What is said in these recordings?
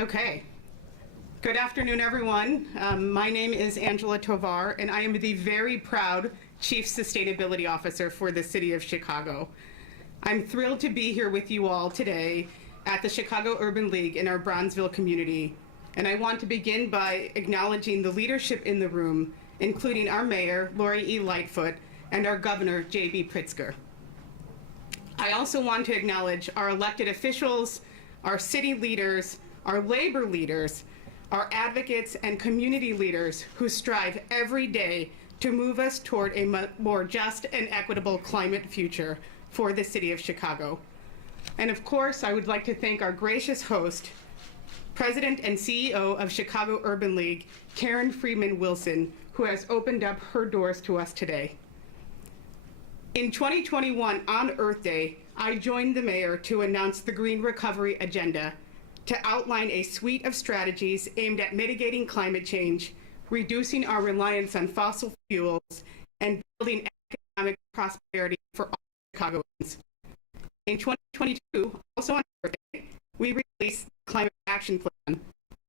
Okay. Good afternoon, everyone. My name is Angela Tovar, and I am the very proud Chief Sustainability Officer for the City of Chicago. I'm thrilled to be here with you all today at the Chicago Urban League in our Bronzeville community. And I want to begin by acknowledging the leadership in the room, including our Mayor, Lori E. Lightfoot, and our Governor, J.B. Pritzker. I also want to acknowledge our elected officials, our city leaders, our labor leaders, our advocates and community leaders who strive every day to move us toward a more just and equitable climate future for the City of Chicago. And of course, I would like to thank our gracious host, President and CEO of Chicago Urban League, Karen Freeman Wilson, who has opened up her doors to us today. In 2021, on Earth Day, I joined the mayor to announce the Green Recovery Agenda, to outline a suite of strategies aimed at mitigating climate change, reducing our reliance on fossil fuels, and building economic prosperity for all Chicagoans. In 2022, also on Earth Day, we released the Climate Action Plan,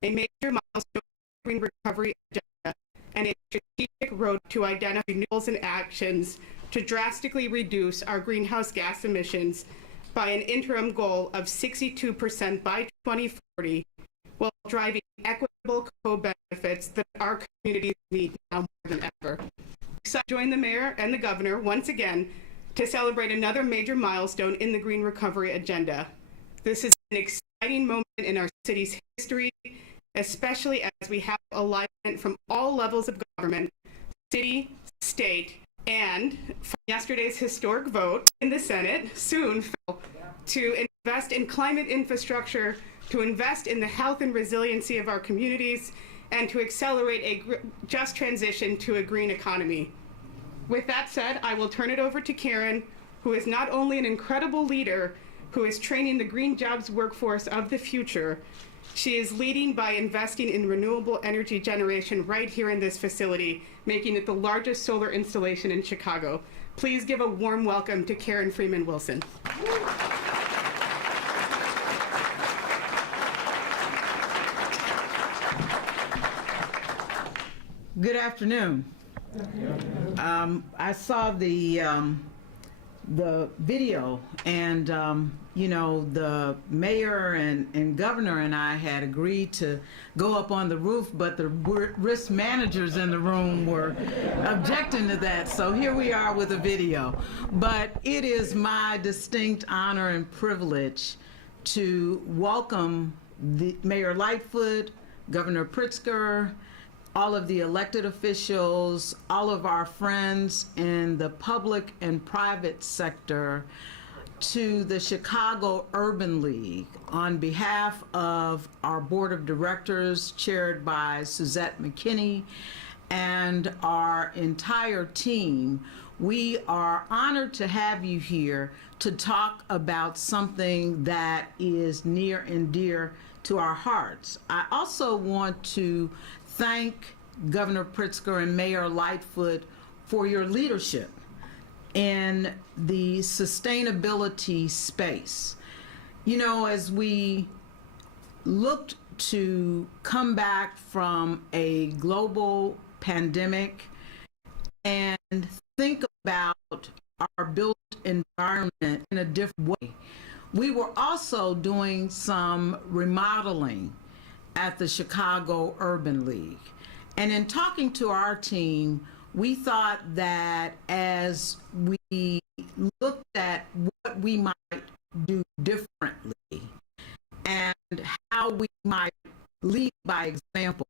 a major milestone of the Green Recovery Agenda, and a strategic road to identify renewables and actions to drastically reduce our greenhouse gas emissions by an interim goal of 62% by 2040, while driving equitable co-benefits that our communities need now more than ever. So I join the mayor and the governor once again to celebrate another major milestone in the Green Recovery Agenda. This is an exciting moment in our city's history, especially as we have alignment from all levels of government, city, state, and from yesterday's historic vote in the Senate, soon, to invest in climate infrastructure, to invest in the health and resiliency of our communities, and to accelerate a just transition to a green economy. With that said, I will turn it over to Karen, who is not only an incredible leader who is training the green jobs workforce of the future, she is leading by investing in renewable energy generation right here in this facility, making it the largest solar installation in Chicago. Please give a warm welcome to Karen Freeman Wilson. Good afternoon. I saw the video, and you know, the mayor and governor and I had agreed to go up on the roof, but the risk managers in the room were objecting to that, so here we are with a video. But it is my distinct honor and privilege to welcome Mayor Lightfoot, Governor Pritzker, all of the elected officials, all of our friends in the public and private sector to the Chicago Urban League. On behalf of our board of directors, chaired by Suzette McKinney, and our entire team, we are honored to have you here to talk about something that is near and dear to our hearts. I also want to thank Governor Pritzker and Mayor Lightfoot for your leadership in the sustainability space. You know, as we looked to come back from a global pandemic and think about our built environment in a different way, we were also doing some remodeling at the Chicago Urban League. And in talking to our team, we thought that as we looked at what we might do differently and how we might lead by example,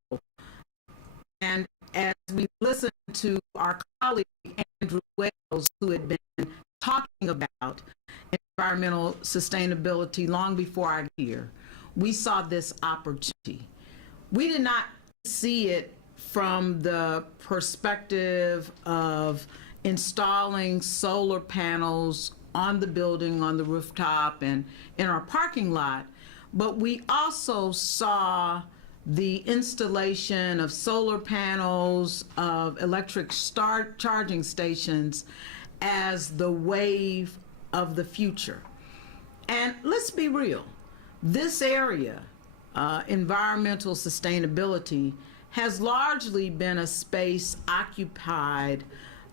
and as we listened to our colleague Andrew Wells, who had been talking about environmental sustainability long before I got here, we saw this opportunity. We did not see it from the perspective of installing solar panels on the building, on the rooftop, and in our parking lot, but we also saw the installation of solar panels, of electric charging stations as the wave of the future. And let's be real, this area environmental sustainability has largely been a space occupied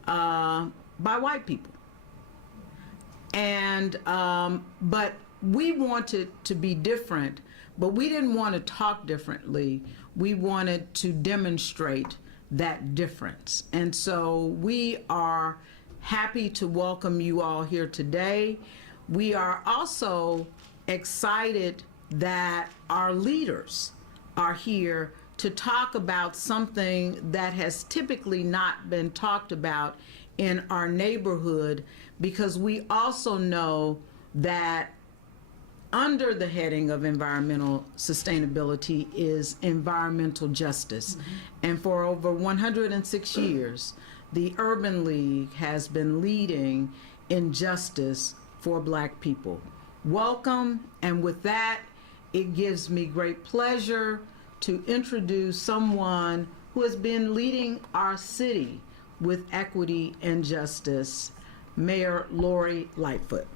by white people. And but we wanted to be different, but we didn't want to talk differently. We wanted to demonstrate that difference. And so we are happy to welcome you all here today. We are also excited that our leaders are here to talk about something that has typically not been talked about in our neighborhood, because we also know that under the heading of environmental sustainability is environmental justice. And for over 106 years, the Urban League has been leading in justice for Black people. Welcome, and with that, it gives me great pleasure to introduce someone who has been leading our city with equity and justice, Mayor Lori Lightfoot.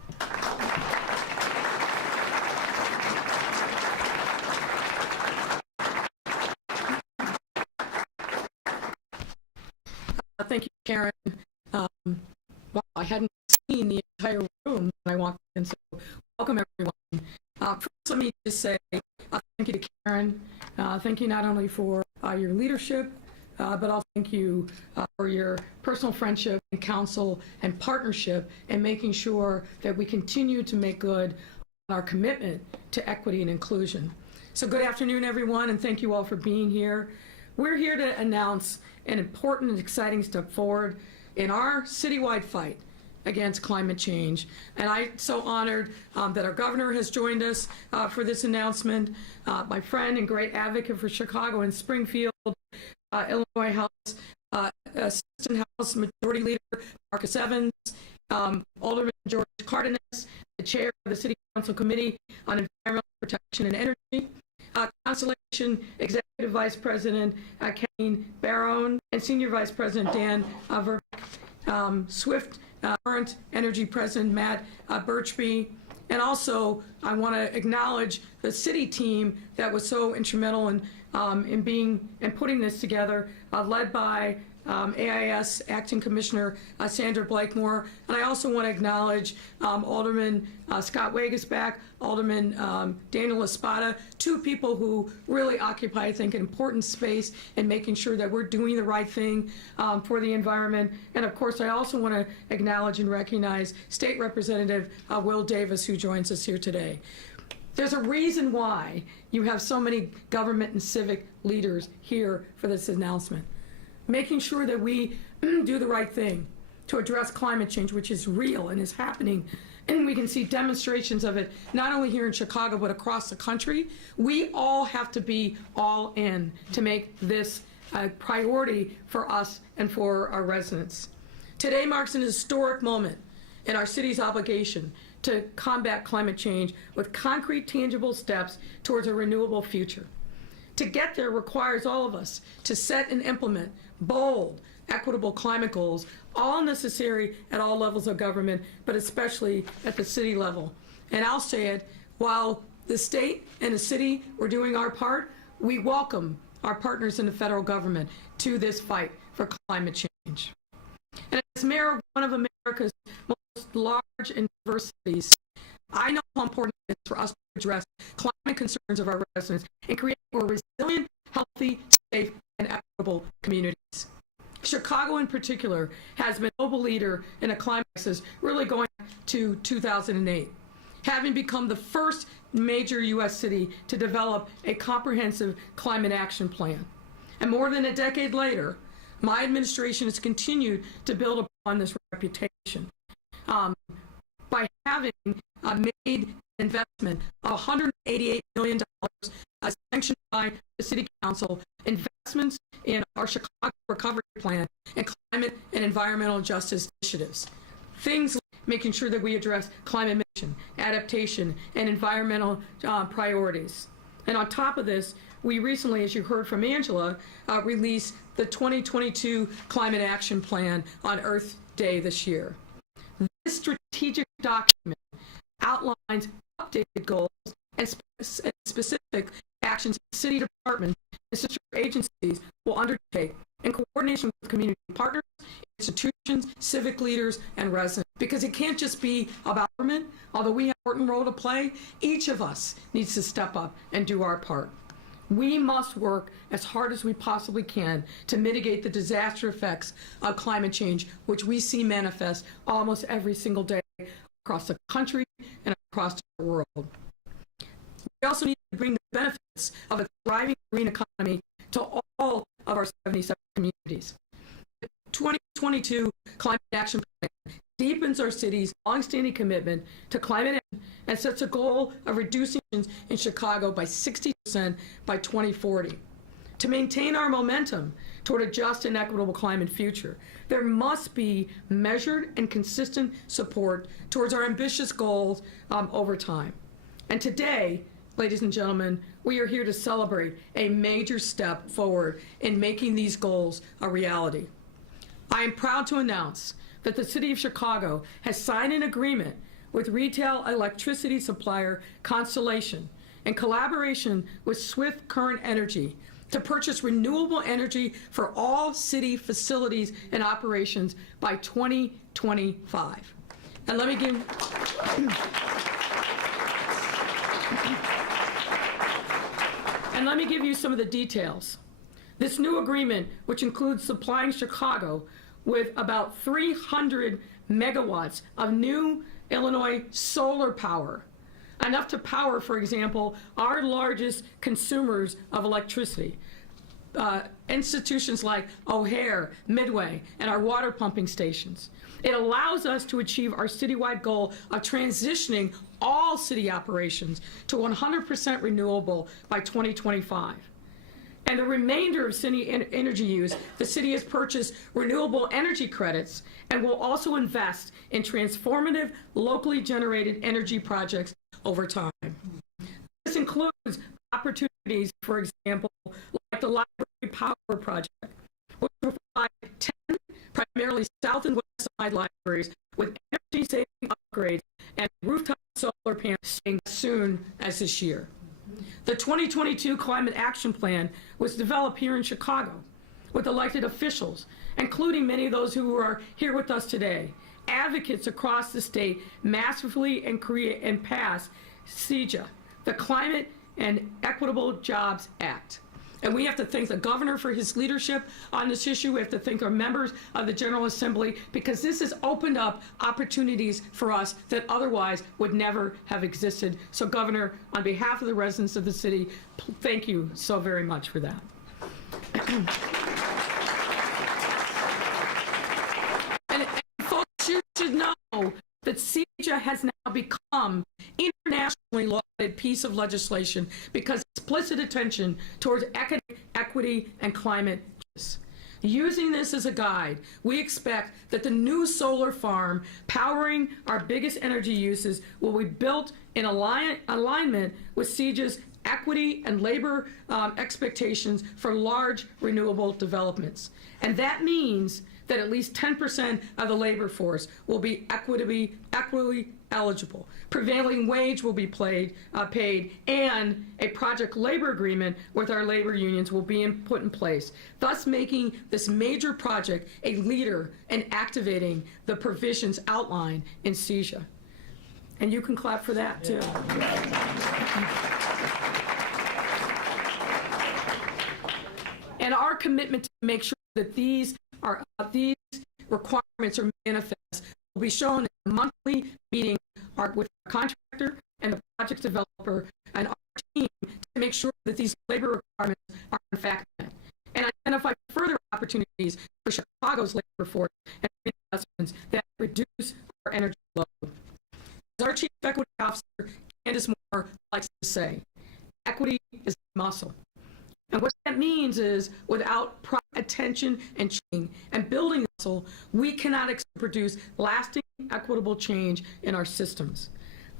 Thank you, Karen. Wow, I hadn't seen the entire room when I walked in, so welcome everyone. First, let me just say thank you to Karen. Thank you not only for your leadership, but also thank you for your personal friendship and counsel and partnership in making sure that we continue to make good on our commitment to equity and inclusion. So good afternoon, everyone, and thank you all for being here. We're here to announce an important and exciting step forward in our citywide fight against climate change. And I'm so honored that our governor has joined us for this announcement. My friend and great advocate for Chicago and Springfield, Illinois House Assistant House Majority Leader Marcus Evans, Alderman George Cardenas, the chair of the City Council Committee on Environmental Protection and Energy, Constellation Executive Vice President Kenny Barone, and Senior Vice President Dan Verbeck, Swift current Energy President Matt Birchby, and also I want to acknowledge the city team that was so instrumental in being and putting this together, led by AIS Acting Commissioner Sandra Blakemore. And I also want to acknowledge Alderman Scott Wagesback, Alderman Daniel Espada, two people who really occupy, I think, an important space in making sure that we're doing the right thing for the environment. And of course, I also want to acknowledge and recognize State Representative Will Davis, who joins us here today. There's a reason why you have so many government and civic leaders here for this announcement. Making sure that we do the right thing to address climate change, which is real and is happening. And we can see demonstrations of it not only here in Chicago, but across the country. We all have to be all in to make this a priority for us and for our residents. Today marks an historic moment in our city's obligation to combat climate change with concrete, tangible steps towards a renewable future. To get there requires all of us to set and implement bold, equitable climate goals, all necessary at all levels of government, but especially at the city level. And I'll say it, while the state and the city were doing our part, we welcome our partners in the federal government to this fight for climate change. And as mayor of one of America's most large and diverse cities, I know how important it is for us to address climate concerns of our residents and create more resilient, healthy, safe, and equitable communities. Chicago in particular has been a global leader in a climate crisis really going to 2008, having become the first major U.S. city to develop a comprehensive climate action plan. And more than a decade later, my administration has continued to build upon this reputation by having made an investment of $188 million sanctioned by the City Council, investments in our Chicago Recovery Plan and climate and environmental justice initiatives. Things like making sure that we address climate mitigation, adaptation, and environmental priorities. And on top of this, we recently, as you heard from Angela, released the 2022 Climate Action Plan on Earth Day this year. This strategic document outlines updated goals and specific actions city departments and sister agencies will undertake in coordination with community partners, institutions, civic leaders, and residents. Because it can't just be about government. Although we have an important role to play, each of us needs to step up and do our part. We must work as hard as we possibly can to mitigate the disaster effects of climate change, which we see manifest almost every single day across the country and across the world. We also need to bring the benefits of a thriving green economy to all of our 77 communities. The 2022 Climate Action Plan deepens our city's longstanding commitment to climate action and sets a goal of reducing emissions in Chicago by 60% by 2040. To maintain our momentum toward a just and equitable climate future, there must be measured and consistent support towards our ambitious goals over time. And today, ladies and gentlemen, we are here to celebrate a major step forward in making these goals a reality. I am proud to announce that the City of Chicago has signed an agreement with retail electricity supplier Constellation in collaboration with Swift Current Energy to purchase renewable energy for all city facilities and operations by 2025. And let me give you some of the details. This new agreement, which includes supplying Chicago with about 300 megawatts of new Illinois solar power, enough to power, for example, our largest consumers of electricity, institutions like O'Hare, Midway, and our water pumping stations. It allows us to achieve our citywide goal of transitioning all city operations to 100% renewable by 2025. And the remainder of city energy use, the city has purchased renewable energy credits and will also invest in transformative, locally generated energy projects over time. This includes opportunities, for example, like the Library Power Project, which will provide 10 primarily south and west side libraries with energy-saving upgrades and rooftop solar panels starting as soon as this year. The 2022 Climate Action Plan was developed here in Chicago with elected officials, including many of those who are here with us today, advocates across the state massively and pass CEJA, the Climate and Equitable Jobs Act. And we have to thank the governor for his leadership on this issue. We have to thank our members of the General Assembly, because this has opened up opportunities for us that otherwise would never have existed. So, Governor, on behalf of the residents of the city, thank you so very much for that. and folks, you should know that CEJA has now become internationally lauded piece of legislation because explicit attention towards equity and climate justice. Using this as a guide, we expect that the new solar farm powering our biggest energy uses will be built in alignment with CEJA's equity and labor expectations for large renewable developments. And that means that at least 10% of the labor force will be equitably eligible. Prevailing wage will be paid, and a project labor agreement with our labor unions will be put in place, thus making this major project a leader in activating the provisions outlined in CEJA. And you can clap for that, too. And our commitment to make sure that these requirements are manifest will be shown in a monthly meeting with our contractor and the project developer and our team to make sure that these labor requirements are in fact met, and identify further opportunities for Chicago's labor force and investments that reduce our energy load. As our Chief Equity Officer, Candace Moore, likes to say, equity is muscle. And what that means is, without attention and change and building muscle, we cannot produce lasting, equitable change in our systems.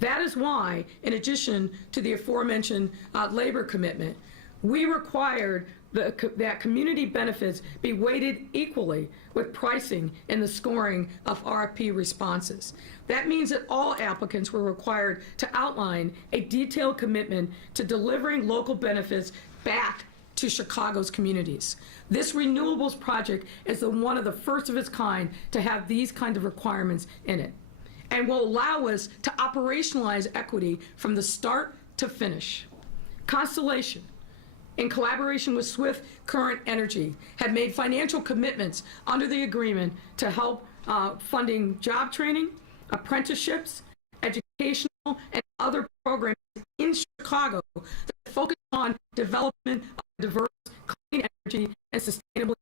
That is why, in addition to the aforementioned labor commitment, we required that community benefits be weighted equally with pricing in the scoring of RFP responses. That means that all applicants were required to outline a detailed commitment to delivering local benefits back to Chicago's communities. This renewables project is one of the first of its kind to have these kind of requirements in it, and will allow us to operationalize equity from the start to finish. Constellation, in collaboration with Swift Current Energy, had made financial commitments under the agreement to help funding job training, apprenticeships, educational, and other programs in Chicago that focus on development of a diverse, clean energy, and sustainably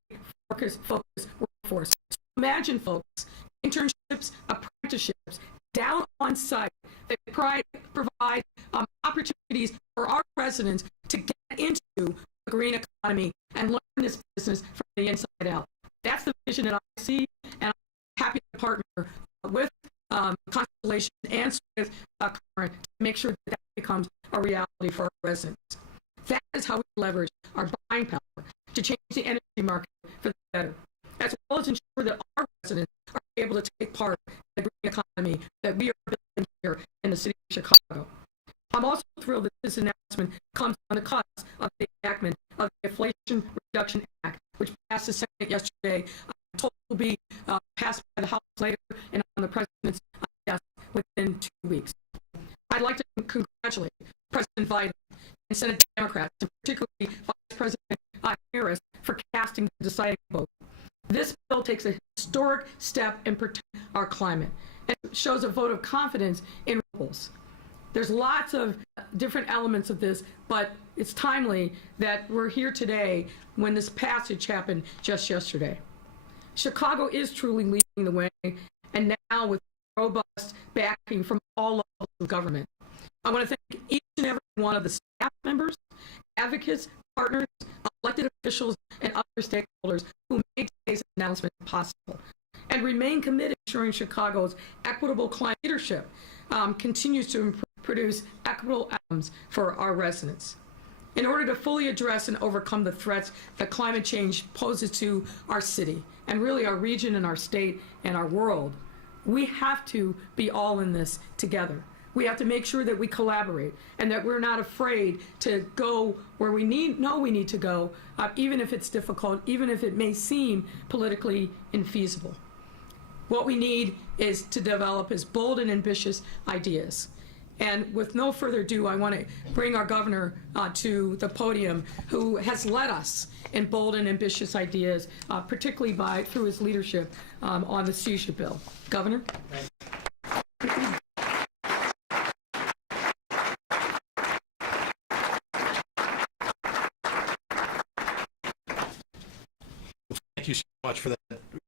focused workforce. So imagine, folks, internships, apprenticeships, down on site that provide opportunities for our residents to get into the green economy and learn this business from the inside out. That's the vision that I see, and I'm happy to partner with Constellation and with Current to make sure that becomes a reality for our residents. That is how we leverage our buying power to change the energy market for the better, as well as ensure that our residents are able to take part in the green economy that we are building here in the city of Chicago. I'm also thrilled that this announcement comes on the cusp of the enactment of the Inflation Reduction Act, which passed the Senate yesterday. I'm told will be passed by the House later and on the President's desk within 2 weeks. I'd like to congratulate President Biden and Senate Democrats, and particularly Vice President Harris, for casting the deciding vote. This bill takes a historic step in protecting our climate and shows a vote of confidence in renewables. There's lots of different elements of this, but it's timely that we're here today when this passage happened just yesterday. Chicago is truly leading the way, and now with robust backing from all levels of government. I want to thank each and every one of the staff members, advocates, partners, elected officials, and other stakeholders who made today's announcement possible, and remain committed to ensuring Chicago's equitable climate leadership continues to produce equitable outcomes for our residents. In order to fully address and overcome the threats that climate change poses to our city, and really our region and our state and our world, we have to be all in this together. We have to make sure that we collaborate and that we're not afraid to go where we know we need to go, even if it's difficult, even if it may seem politically infeasible. What we need is to develop is bold and ambitious ideas. And with no further ado, I want to bring our governor to the podium, who has led us in bold and ambitious ideas, particularly through his leadership on the seizure bill. Governor? Thank you so much for that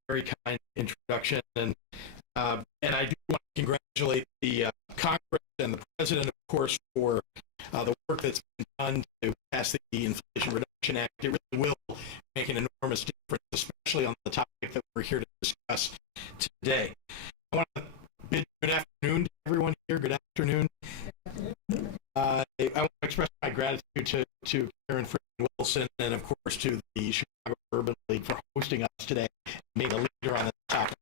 very kind introduction, and I do want to congratulate the Congress and the President, of course, for the work that's been done to pass the Inflation Reduction Act. It really will make an enormous difference, especially on the topic that we're here to discuss today. I want to bid good afternoon to everyone here. Good afternoon. I want to express my gratitude to Karen Wilson and, of course, to the Chicago Urban League for hosting us today and being a leader on this topic.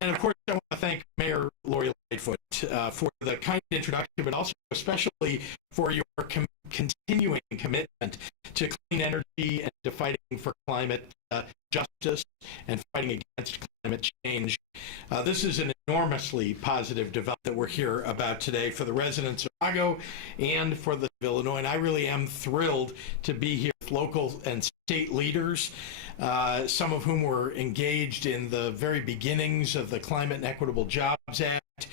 And, of course, I want to thank Mayor Lori Lightfoot for the kind introduction, but also especially for your continuing commitment to clean energy and to fighting for climate justice and fighting against climate change. This is an enormously positive development that we're here about today for the residents of Chicago and for the of Illinois, and I really am thrilled to be here with local and state leaders, some of whom were engaged in the very beginnings of the Climate and Equitable Jobs Act.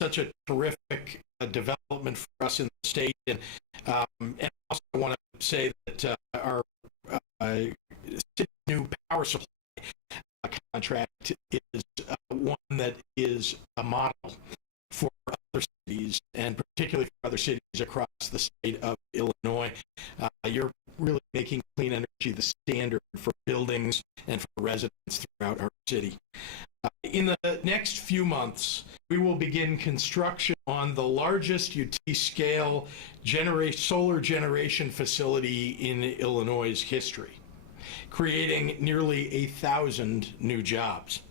Such a terrific development for us in the state, and also I want to say that our new power supply contract is one that is a model for other cities, and particularly for other cities across the state of Illinois. You're really making clean energy the standard for buildings and for residents throughout our city. In the next few months, we will begin construction on the largest utility-scale solar generation facility in Illinois' history, creating nearly 1,000 new jobs.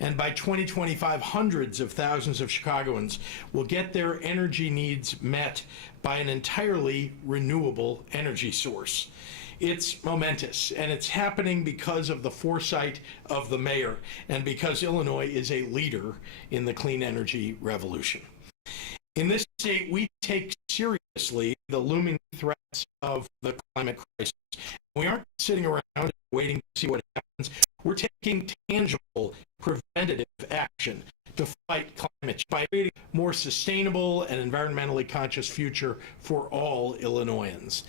And by 2025, hundreds of thousands of Chicagoans will get their energy needs met by an entirely renewable energy source. It's momentous, and it's happening because of the foresight of the mayor and because Illinois is a leader in the clean energy revolution. In this state, we take seriously the looming threats of the climate crisis. We aren't sitting around waiting to see what happens. We're taking tangible, preventative action to fight climate change by creating a more sustainable and environmentally conscious future for all Illinoisans.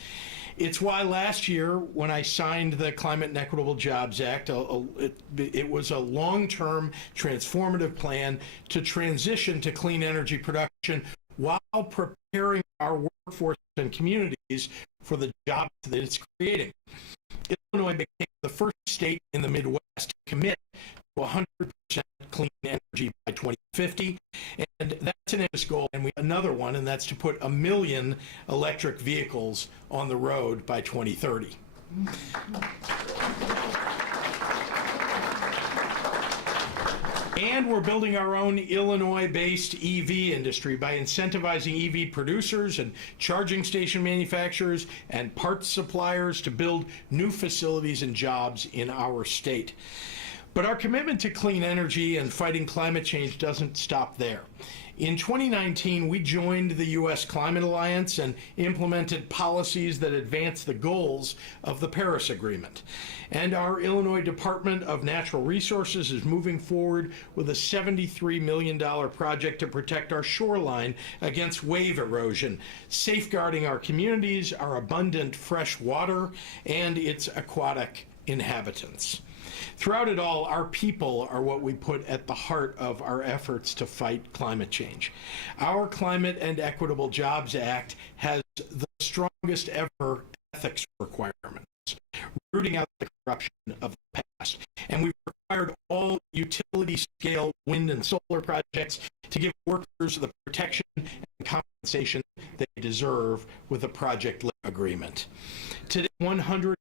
It's why last year, when I signed the Climate and Equitable Jobs Act, it was a long-term transformative plan to transition to clean energy production while preparing our workforce and communities for the jobs that it's creating. Illinois became the first state in the Midwest to commit to 100% clean energy by 2050, and that's an ambitious goal. And we have another one, and that's to put 1 million electric vehicles on the road by 2030. And we're building our own Illinois-based EV industry by incentivizing EV producers and charging station manufacturers and parts suppliers to build new facilities and jobs in our state. But our commitment to clean energy and fighting climate change doesn't stop there. In 2019, we joined the U.S. Climate Alliance and implemented policies that advance the goals of the Paris Agreement. And our Illinois Department of Natural Resources is moving forward with a $73 million project to protect our shoreline against wave erosion, safeguarding our communities, our abundant fresh water, and its aquatic inhabitants. Throughout it all, our people are what we put at the heart of our efforts to fight climate change. Our Climate and Equitable Jobs Act has the strongest ever ethics requirements, rooting out the corruption of the past. And we've required all utility-scale wind and solar projects to give workers the protection and compensation they deserve with a project agreement. Today, 100%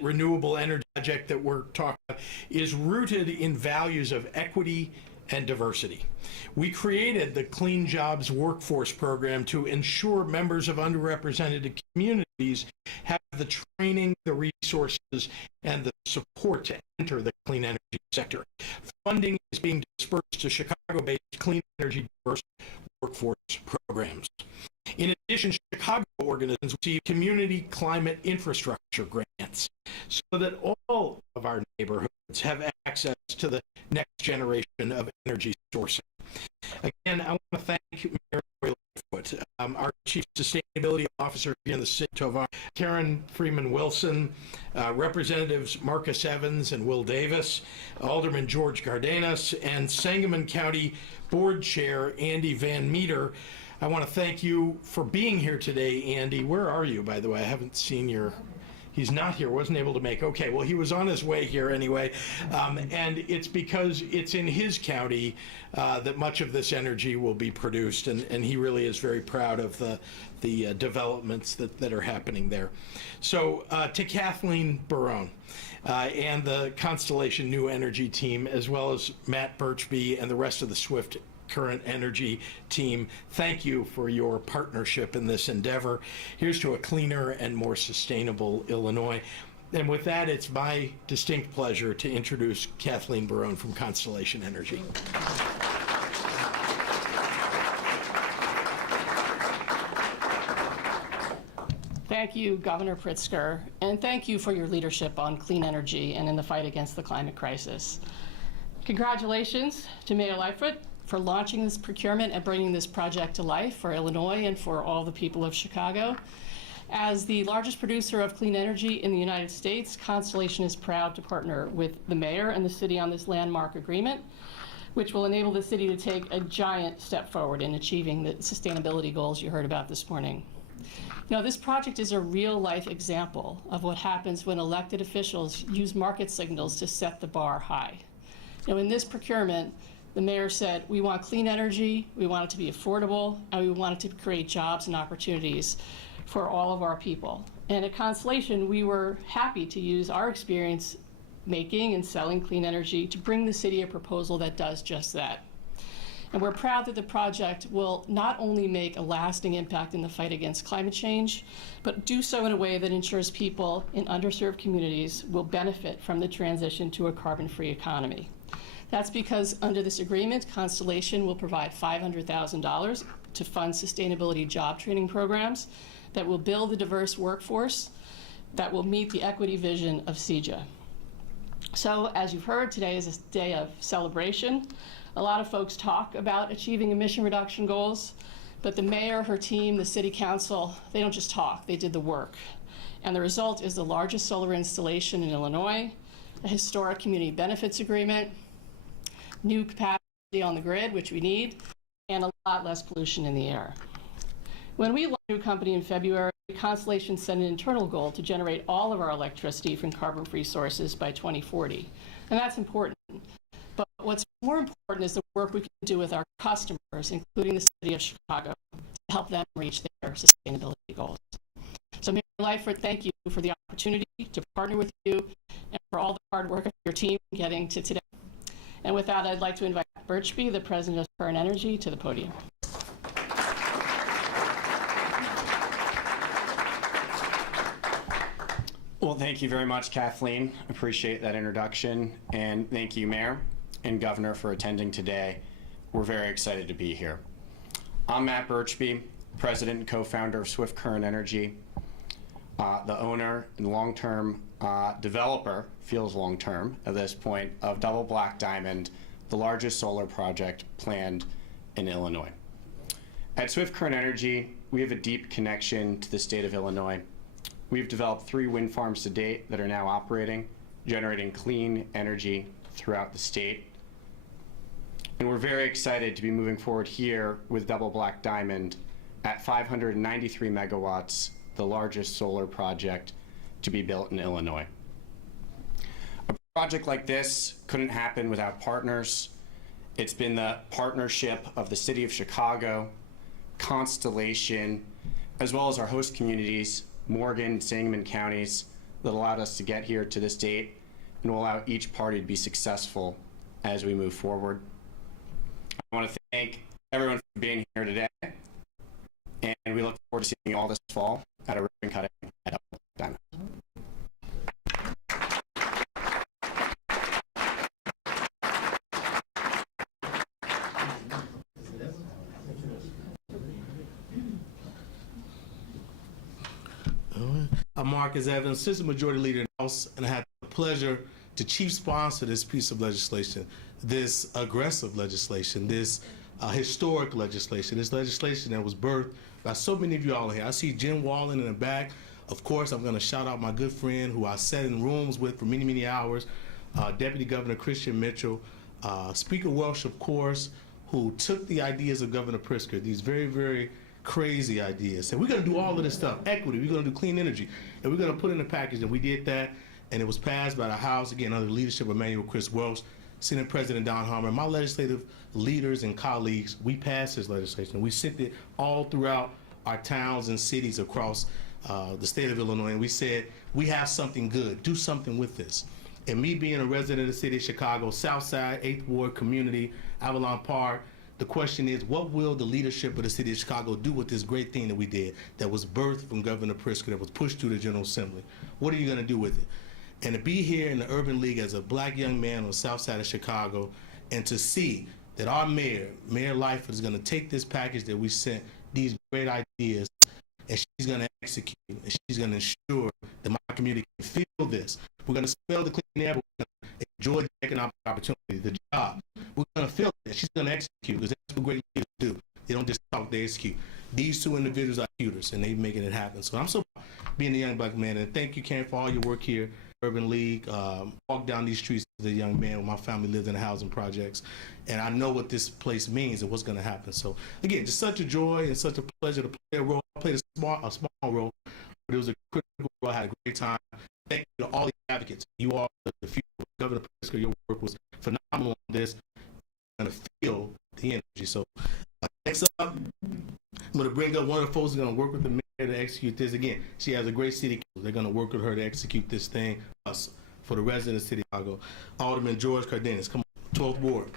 renewable energy project that we're talking about is rooted in values of equity and diversity. We created the Clean Jobs Workforce Program to ensure members of underrepresented communities have the training, the resources, and the support to enter the clean energy sector. Funding is being dispersed to Chicago-based clean energy diverse workforce programs. In addition, Chicago organizations receive community climate infrastructure grants so that all of our neighborhoods have access to the next generation of energy sourcing. Again, I want to thank Mayor Lightfoot, our Chief Sustainability Officer here in the city of Tovar, Karen Freeman-Wilson, Representatives Marcus Evans and Will Davis, Alderman George Cardenas, and Sangamon County Board Chair Andy Van Meter. I want to thank you for being here today, Andy. Where are you, by the way? I haven't seen your... He's not here, wasn't able to make. Okay, well, he was on his way here anyway. And it's because it's in his county that much of this energy will be produced. And he really is very proud of the developments that are happening there. So to Kathleen Barone and the Constellation New Energy team, as well as Matt Birchby and the rest of the Swift Current Energy team, thank you for your partnership in this endeavor. Here's to a cleaner and more sustainable Illinois. And with that, it's my distinct pleasure to introduce Kathleen Barone from Constellation Energy. Thank you, Governor Pritzker, and thank you for your leadership on clean energy and in the fight against the climate crisis. Congratulations to Mayor Lightfoot for launching this procurement and bringing this project to life for Illinois and for all the people of Chicago. As the largest producer of clean energy in the United States, Constellation is proud to partner with the mayor and the city on this landmark agreement, which will enable the city to take a giant step forward in achieving the sustainability goals you heard about this morning. Now, this project is a real-life example of what happens when elected officials use market signals to set the bar high. In this procurement, the mayor said, we want clean energy, we want it to be affordable, and we want it to create jobs and opportunities for all of our people. And at Constellation, we were happy to use our experience making and selling clean energy to bring the city a proposal that does just that. And we're proud that the project will not only make a lasting impact in the fight against climate change, but do so in a way that ensures people in underserved communities will benefit from the transition to a carbon-free economy. That's because under this agreement, Constellation will provide $500,000 to fund sustainability job training programs that will build a diverse workforce that will meet the equity vision of CEJA. So as you've heard, today is a day of celebration. A lot of folks talk about achieving emission reduction goals, but the mayor, her team, the city council, they don't just talk, they did the work. And the result is the largest solar installation in Illinois, a historic community benefits agreement, new capacity on the grid, which we need, and a lot less pollution in the air. When we launched a new company in February, Constellation set an internal goal to generate all of our electricity from carbon-free sources by 2040. And that's important. But what's more important is the work we can do with our customers, including the city of Chicago, to help them reach their sustainability goals. So Mayor Lightfoot, thank you for the opportunity to partner with you and for all the hard work of your team getting to today. And with that, I'd like to invite Birchby, the president of Current Energy, to the podium. Well, thank you very much, Kathleen. Appreciate that introduction. And thank you, Mayor and Governor, for attending today. We're very excited to be here. I'm Matt Birchby, president and co-founder of Swift Current Energy, the owner and long-term developer, feels long-term at this point, of Double Black Diamond, the largest solar project planned in Illinois. At Swift Current Energy, we have a deep connection to the state of Illinois. We've developed 3 wind farms to date that are now operating, generating clean energy throughout the state. And we're very excited to be moving forward here with Double Black Diamond at 593 megawatts, the largest solar project to be built in Illinois. A project like this couldn't happen without partners. It's been the partnership of the city of Chicago, Constellation, as well as our host communities, Morgan, Sangamon counties, that allowed us to get here to this date and will allow each party to be successful as we move forward. I want to thank everyone for being here today, and we look forward to seeing you all this fall at a ribbon cutting at Double Black Diamond. I'm Marcus Evans, Assistant Majority Leader in the House, and I had the pleasure to chief sponsor this piece of legislation, this aggressive legislation, this historic legislation, this legislation that was birthed by so many of you all here. I see Jim Wallen in the back. Of course, I'm going to shout out my good friend who I sat in rooms with for many, many hours, Deputy Governor Christian Mitchell, Speaker Welsh, of course, who took the ideas of Governor Pritzker, these very, very crazy ideas. And we're going to do all of this stuff, equity, we're going to do clean energy, and we're going to put in a package, and we did that, and it was passed by the House, again, under the leadership of Emmanuel Chris Welsh, Senate President Don Harmer, my legislative leaders and colleagues. We passed this legislation. We sent it all throughout our towns and cities across the state of Illinois, and we said, we have something good, do something with this. And me being a resident of the city of Chicago, South Side, 8th Ward community, Avalon Park, the question is, what will the leadership of the city of Chicago do with this great thing that we did, that was birthed from Governor Pritzker, that was pushed through the General Assembly? What are you going to do with it? And to be here in the Urban League as a black young man on the south side of Chicago, and to see that our mayor, Mayor Lightfoot, is going to take this package that we sent, these great ideas, and she's going to execute, and she's going to ensure that my community can feel this. We're going to spell the clean air, but we're going to enjoy the economic opportunity, the job. We're going to feel it. She's going to execute, because that's what great leaders do. They don't just talk, they execute. These 2 individuals are executors, and they're making it happen. So I'm so proud of being a young black man, and thank you, Ken, for all your work here. Urban League, walk down these streets as a young man when my family lived in the housing projects, and I know what this place means and what's going to happen. So again, just such a joy and such a pleasure to play a role. I played a small role, but it was a critical role. I had a great time. Thank you to all the advocates. You are the future. Governor Pritzker, your work was phenomenal on this. And to feel the energy. So next up, I'm going to bring up one of the folks who's going to work with the mayor to execute this. Again, she has a great city council. They're going to work with her to execute this thing for the residents of the city of Chicago. Alderman George Cardenas, come on, 12th Ward.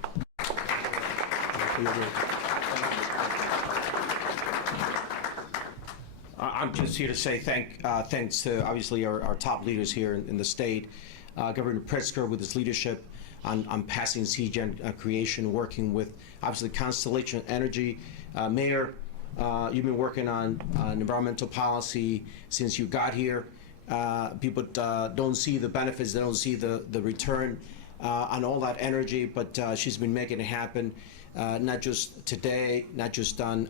I'm just here to say thanks to obviously our top leaders here in the state, Governor Pritzker with his leadership on passing CGen creation, working with obviously Constellation Energy. Mayor, you've been working on environmental policy since you got here. People don't see the benefits, they don't see the return on all that energy, but she's been making it happen, not just today, not just on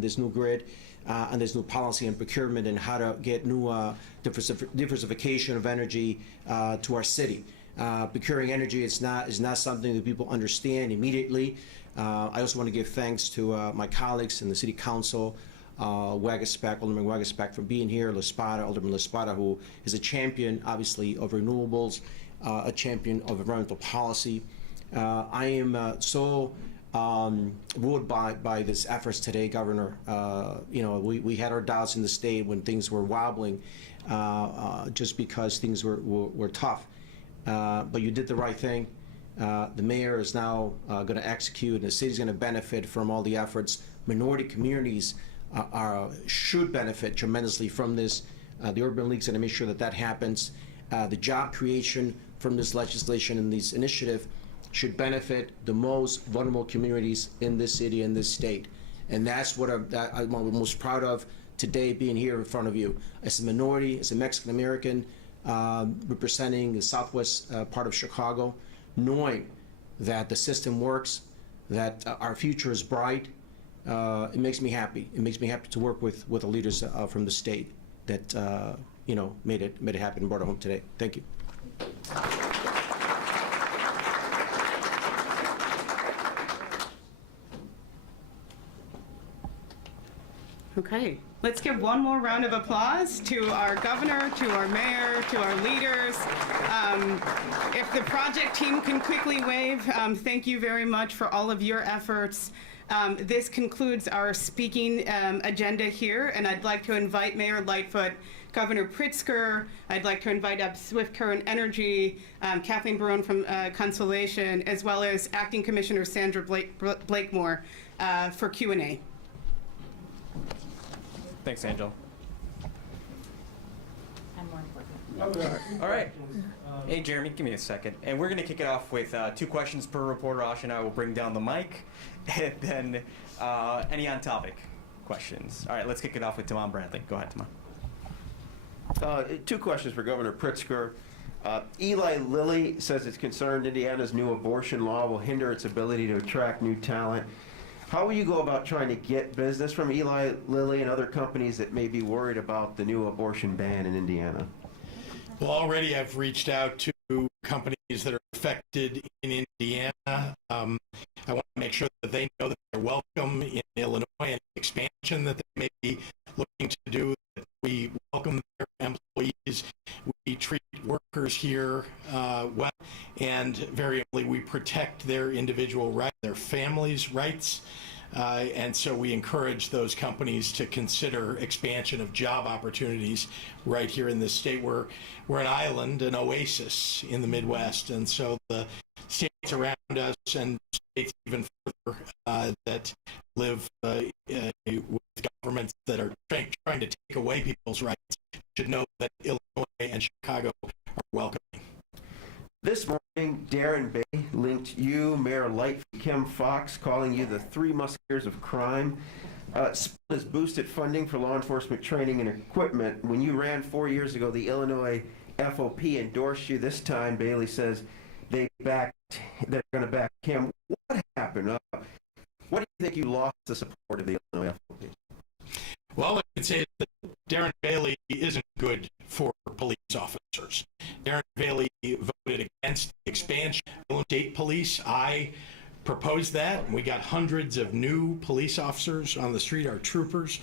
this new grid, and there's new policy and procurement and how to get new diversification of energy to our city. Procuring energy is not something that people understand immediately. I also want to give thanks to my colleagues in the City Council, Alderman Wagaspak for being here, Alderman Laspada, who is a champion, obviously, of renewables, a champion of environmental policy. I am so ruled by this efforts today, Governor. We had our doubts in the state when things were wobbling, just because things were tough. But you did the right thing. The mayor is now going to execute, and the city's going to benefit from all the efforts. Minority communities should benefit tremendously from this. The Urban League's going to make sure that happens. The job creation from this legislation and this initiative should benefit the most vulnerable communities in this city and this state. And that's what I'm most proud of today, being here in front of you. As a minority, as a Mexican American, representing the southwest part of Chicago, knowing that the system works, that our future is bright, it makes me happy. It makes me happy to work with the leaders from the state that made it happen and brought it home today. Thank you. Okay, let's give one more round of applause to our governor, to our mayor, to our leaders. If the project team can quickly wave, thank you very much for all of your efforts. This concludes our speaking agenda here, and I'd like to invite Mayor Lightfoot, Governor Pritzker, I'd like to invite up Swift Current Energy, Kathleen Barone from Constellation, as well as Acting Commissioner Sandra Blakemore for Q&A. Thanks, Angel. All right. Hey, Jeremy, give me a second. And we're going to kick it off with 2 questions per reporter. Ash and I will bring down the mic, and then any on-topic questions. All right, let's kick it off with Tamon Bradley. Go ahead, Tamon. 2 questions for Governor Pritzker. Eli Lilly says it's concerned Indiana's new abortion law will hinder its ability to attract new talent. How will you go about trying to get business from Eli Lilly and other companies that may be worried about the new abortion ban in Indiana? Well, already I've reached out to companies that are affected in Indiana. I want to make sure that they know that they're welcome in Illinois, and expansion that they may be looking to do. That we welcome their employees. We treat workers here well, and variably we protect their individual rights, their families' rights. And so we encourage those companies to consider expansion of job opportunities right here in this state. We're an island, an oasis in the Midwest, and so the states around us and states even further that live with governments that are trying to take away people's rights should know that Illinois and Chicago are welcoming. This morning, Darren Bay linked you, Mayor Lightfoot, Kim Fox, calling you the 3 musketeers of crime. SPIL has boosted funding for law enforcement training and equipment. When you ran 4 years ago, the Illinois FOP endorsed you. This time, Bailey says they're going to back Kim. What happened? What do you think you lost the support of the Illinois FOP? Well, I would say that Darren Bailey isn't good for police officers. Darren Bailey voted against the expansion of state police. I proposed that, and we got hundreds of new police officers on the street, our troopers.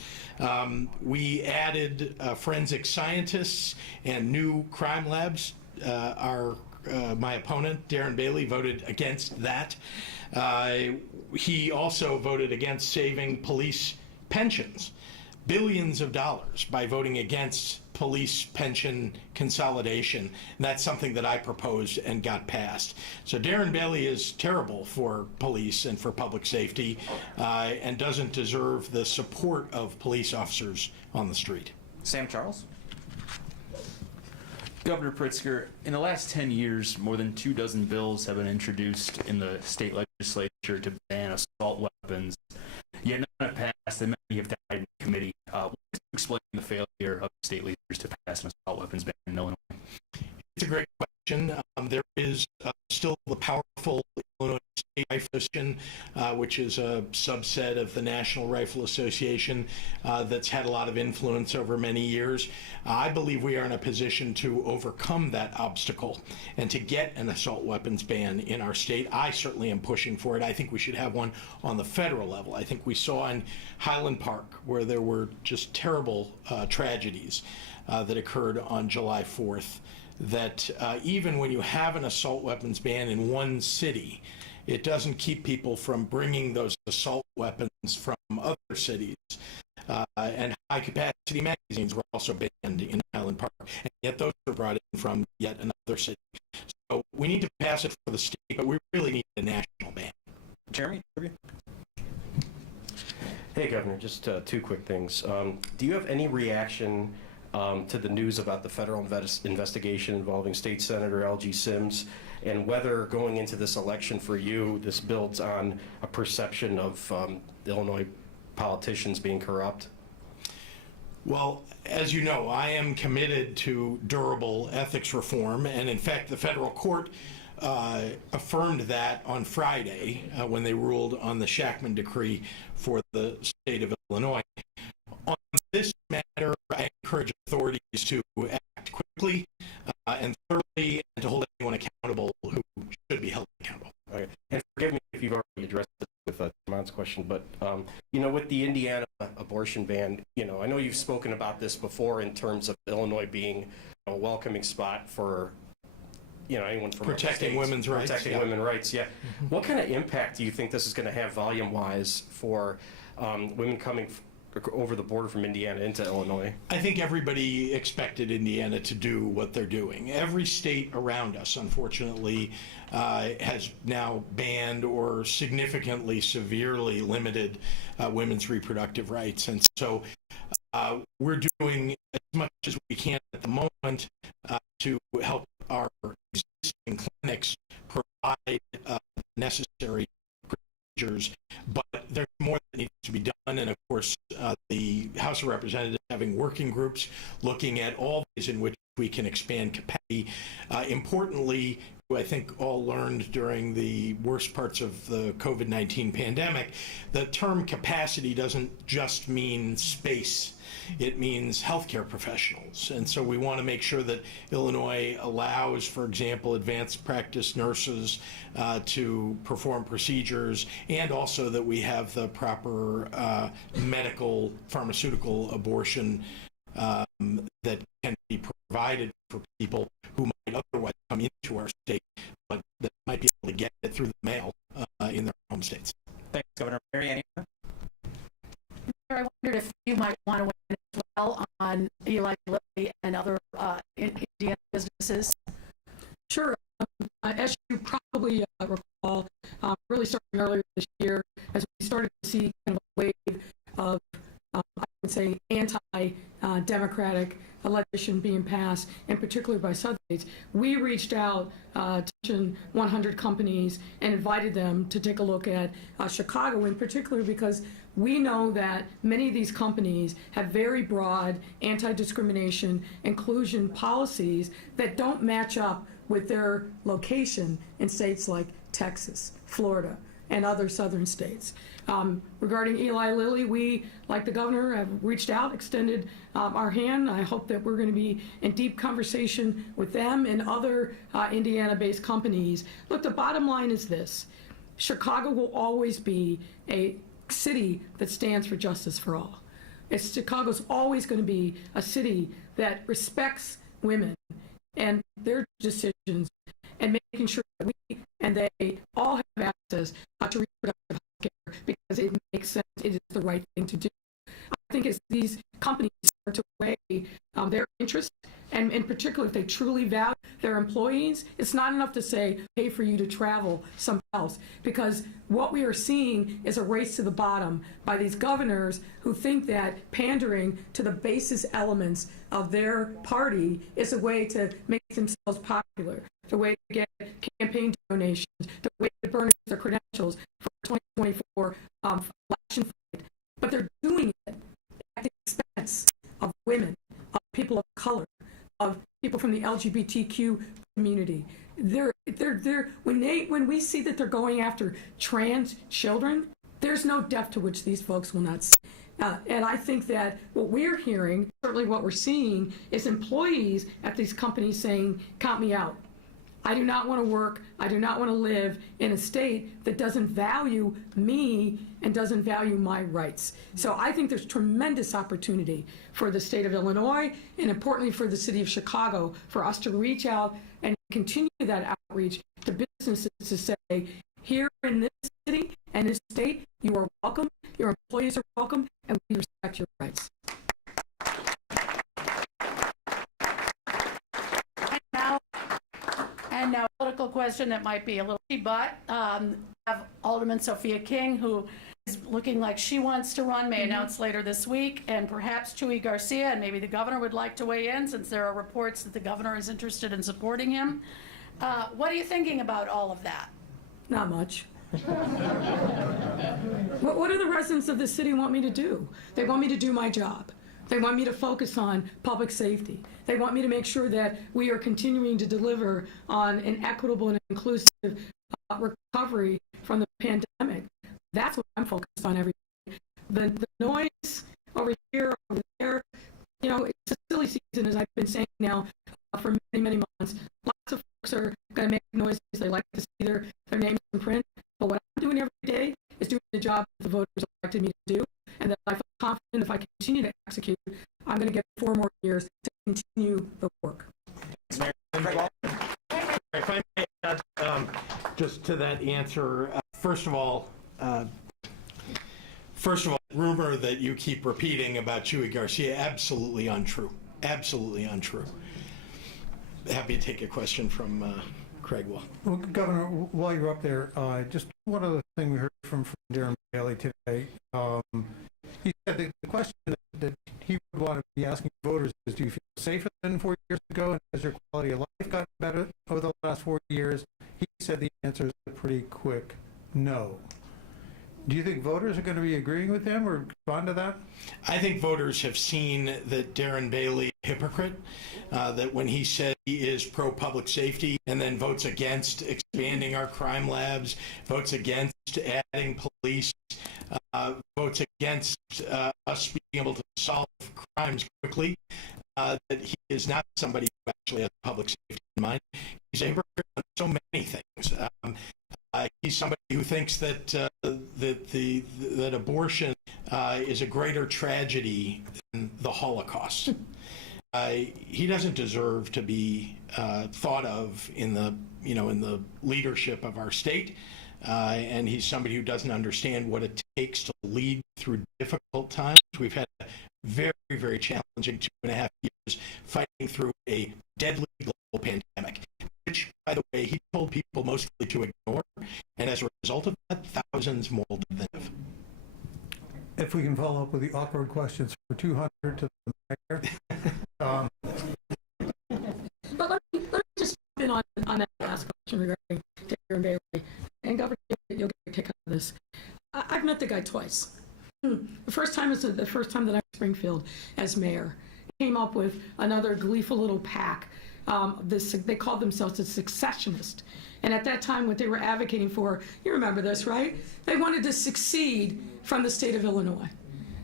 We added forensic scientists and new crime labs my opponent, Darren Bailey, voted against that. He also voted against saving police pensions, billions of dollars, by voting against police pension consolidation. And that's something that I proposed and got passed. So Darren Bailey is terrible for police and for public safety, and doesn't deserve the support of police officers on the street. Sam Charles. Governor Pritzker, in the last 10 years, more than 24 bills have been introduced in the state legislature to ban assault weapons, yet none have passed and many have died in committee. What is to explain the failure of state leaders to pass an assault weapons ban in Illinois? It's a great question. There is still the powerful Illinois State Rifle Association, which is a subset of the National Rifle Association, that's had a lot of influence over many years. I believe we are in a position to overcome that obstacle and to get an assault weapons ban in our state. I certainly am pushing for it. I think we should have one on the federal level. I think we saw in Highland Park where there were just terrible tragedies that occurred on July 4th, that even when you have an assault weapons ban in one city, it doesn't keep people from bringing those assault weapons from other cities. And high-capacity magazines were also banned in Highland Park, and yet those were brought in from yet another city. So we need to pass it for the state, but we really need a national ban. Jeremy. Hey, Governor, just two quick things. Do you have any reaction to the news about the federal investigation involving State Senator L.G. Sims, and whether going into this election for you, this builds on a perception of Illinois politicians being corrupt? Well, as you know, I am committed to durable ethics reform, and in fact, the federal court affirmed that on Friday when they ruled on the Shackman decree for the state of Illinois. On this matter, I encourage authorities to act quickly and thoroughly, and to hold anyone accountable who should be held accountable. Okay. And forgive me if you've already addressed this with Mon's question, but with the Indiana abortion ban, I know you've spoken about this before in terms of Illinois being a welcoming spot for anyone from protecting women's rights. Protecting women's rights, yeah. Mm-hmm. What kind of impact do you think this is going to have volume-wise for women coming over the border from Indiana into Illinois? I think everybody expected Indiana to do what they're doing. Every state around us, unfortunately, has now banned or significantly, severely limited women's reproductive rights. And so we're doing as much as we can at the moment to help our existing clinics provide necessary procedures, but there's more that needs to be done. And of course, the House of Representatives having working groups looking at all ways in which we can expand capacity. Importantly, I think all learned during the worst parts of the COVID-19 pandemic, the term capacity doesn't just mean space. It means healthcare professionals. And so we want to make sure that Illinois allows, for example, advanced practice nurses to perform procedures, and also that we have the proper medical, pharmaceutical abortion that can be provided for people who might otherwise come into our state, but that might be able to get it through the mail in their home states. Thanks, Governor. Mary Ann. I wondered if you might want to weigh in as well on Eli Lilly and other Indiana businesses. Sure. As you probably recall, really starting earlier this year, as we started to see kind of a wave of, I would say, anti-democratic legislation being passed, and particularly by Southern states, we reached out to 100 companies and invited them to take a look at Chicago in particular, because we know that many of these companies have very broad anti-discrimination inclusion policies that don't match up with their location in states like Texas, Florida, and other southern states. Regarding Eli Lilly, we, like the governor, have reached out, extended our hand. I hope that we're going to be in deep conversation with them and other Indiana-based companies. Look, the bottom line is this: Chicago will always be a city that stands for justice for all. Chicago's always going to be a city that respects women and their decisions and making sure that we and they all have access to reproductive health care because it makes sense. It is the right thing to do. I think as these companies start to weigh their interests, and in particular, if they truly value their employees, it's not enough to say, pay for you to travel somewhere else, because what we are seeing is a race to the bottom by these governors who think that pandering to the basis elements of their party is a way to make themselves popular, the way to get campaign donations, the way to burn their credentials for 2024 election fight. But they're doing it at the expense of women, of people of color, of people from the LGBTQ community. When we see that they're going after trans children, there's no depth to which these folks will not see. And I think that what we're hearing, certainly what we're seeing, is employees at these companies saying, count me out. I do not want to work, I do not want to live in a state that doesn't value me and doesn't value my rights. So I think there's tremendous opportunity for the state of Illinois and importantly for the city of Chicago for us to reach out and continue that outreach to businesses to say, here in this city and this state, you are welcome, your employees are welcome, and we respect your rights. And now, a political question that might be a little, but have Alderman Sophia King, who is looking like she wants to run, may announce later this week, and perhaps Chuy Garcia, and maybe the governor would like to weigh in, since there are reports that the governor is interested in supporting him. What are you thinking about all of that? Not much. What do the residents of the city want me to do? They want me to do my job. They want me to focus on public safety. They want me to make sure that we are continuing to deliver on an equitable and inclusive recovery from the pandemic. That's what I'm focused on every day. The noise over here, over there, you know, it's a silly season, as I've been saying now for many, many months. Lots of folks are going to make noises. They like to see their names in print. But what I'm doing every day is doing the job that the voters elected me to do, and that I feel confident if I continue to execute, I'm going to get 4 more years to continue the work. If I may add just to that answer, first of all, rumor that you keep repeating about Chuy Garcia, absolutely untrue. Absolutely untrue. Happy to take a question from Craig Wall. Well, Governor, while you're up there, just one other thing we heard from Darren Bailey today. He said the question that he would want to be asking voters is, do you feel safer than 4 years ago? And has your quality of life gotten better over the last 4 years? He said the answer is a pretty quick no. Do you think voters are going to be agreeing with him or respond to that? I think voters have seen that Darren Bailey is a hypocrite, that when he said he is pro-public safety and then votes against expanding our crime labs, votes against adding police, votes against us being able to solve crimes quickly, that he is not somebody who actually has public safety in mind. He's a hypocrite on so many things. He's somebody who thinks that that abortion is a greater tragedy than the Holocaust. He doesn't deserve to be thought of in the leadership of our state, and he's somebody who doesn't understand what it takes to lead through difficult times. We've had a very, very challenging 2.5 years fighting through a deadly global pandemic, which, by the way, he told people mostly to ignore, and as a result of that, thousands more than live. If we can follow up with the awkward questions for 200 to the mayor. But let me just jump in on that last question regarding Darren Bailey. And Governor, you'll get a kick out of this. I've met the guy twice. The first time was the first time that I was in Springfield as mayor. Came up with another gleeful little pack. They called themselves a successionist. And at that time, what they were advocating for, you remember this, right? They wanted to succeed from the state of Illinois.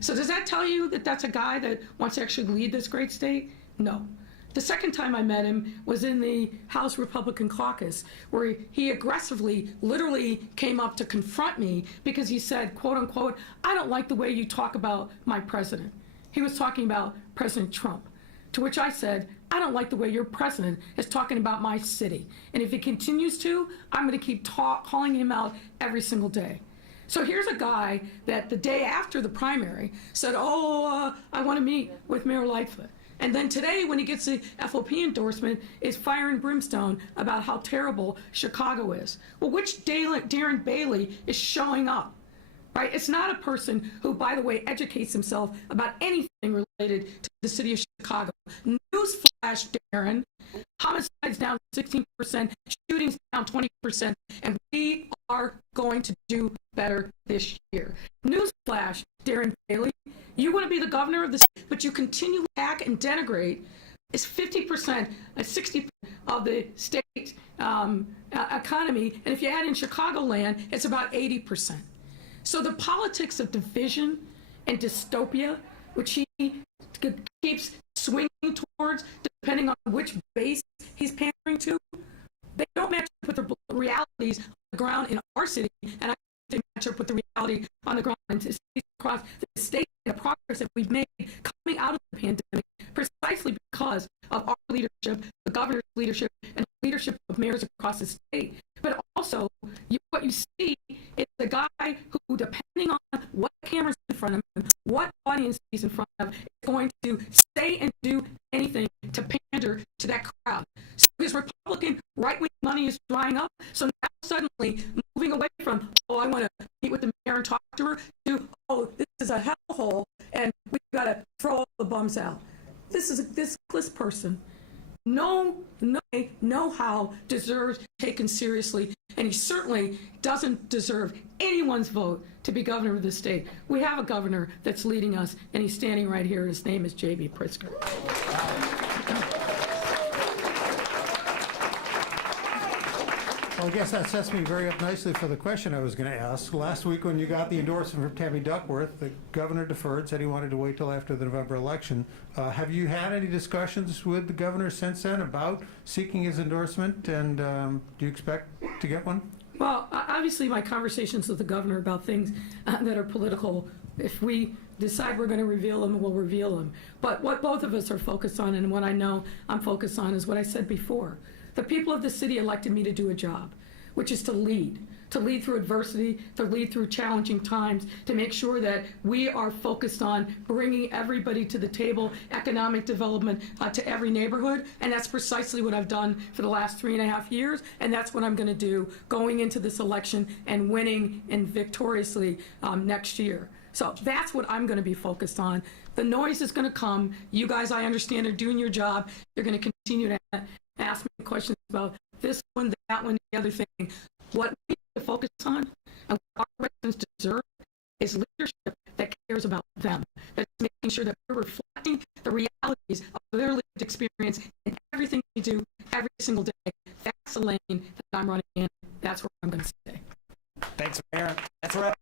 So does that tell you that that's a guy that wants to actually lead this great state? No. The second time I met him was in the House Republican caucus, where he aggressively, literally came up to confront me because he said, quote unquote, I don't like the way you talk about my president. He was talking about President Trump. To which I said, I don't like the way your president is talking about my city. And if he continues to, I'm going to keep calling him out every single day. So here's a guy that the day after the primary said, I want to meet with Mayor Lightfoot. And then today, when he gets the FOP endorsement, is fire and brimstone about how terrible Chicago is. Well, which Darren Bailey is showing up? Right? It's not a person who, by the way, educates himself about anything related to the city of Chicago. Newsflash, Darren, homicides down 16%, shootings down 20%, and we are going to do better this year. Newsflash, Darren Bailey, you want to be the governor of the state, but you continue to hack and denigrate. It's 50%, 60% of the state economy, and if you add in Chicagoland, it's about 80%. So the politics of division and dystopia, which he keeps swinging towards, depending on which base he's pandering to, they don't match up with the realities on the ground in our city, and I think they match up with the reality on the ground in cities across the state and the progress that we've made coming out of the pandemic, precisely because of our leadership, the governor's leadership, and the leadership of mayors across the state. But also, what you see is a guy who, depending on what camera's in front of him, what audience he's in front of, is going to say and do anything to pander to that crowd. So his Republican right-wing money is drying up. So now suddenly moving away from, I want to meet with the mayor and talk to her, to, this is a hellhole and we've got to throw all the bums out. This person, no how deserves taken seriously, and he certainly doesn't deserve anyone's vote to be governor of the state. We have a governor that's leading us, and he's standing right here. His name is J.B. Pritzker. Well, I guess that sets me very up nicely for the question I was going to ask. Last week when you got the endorsement from Tammy Duckworth, the governor deferred, said he wanted to wait till after the November election. Have you had any discussions with the governor since then about seeking his endorsement, and do you expect to get one? Well, obviously my conversations with the governor about things that are political, if we decide we're going to reveal them, we'll reveal them. But what both of us are focused on, and what I know I'm focused on, is what I said before. The people of the city elected me to do a job, which is to lead through adversity, to lead through challenging times, to make sure that we are focused on bringing everybody to the table, economic development to every neighborhood. And that's precisely what I've done for the last 3.5 years. And that's what I'm going to do going into this election and winning and victoriously next year. So that's what I'm going to be focused on. The noise is going to come. You guys, I understand, are doing your job. You're going to continue to ask me questions about this one, that one, the other thing. What we need to focus on and what our residents deserve is leadership that cares about them, that's making sure that we're reflecting the realities of their lived experience in everything we do every single day. That's the lane that I'm running in. That's where I'm going to stay. Thanks, Mayor. That's a wrap.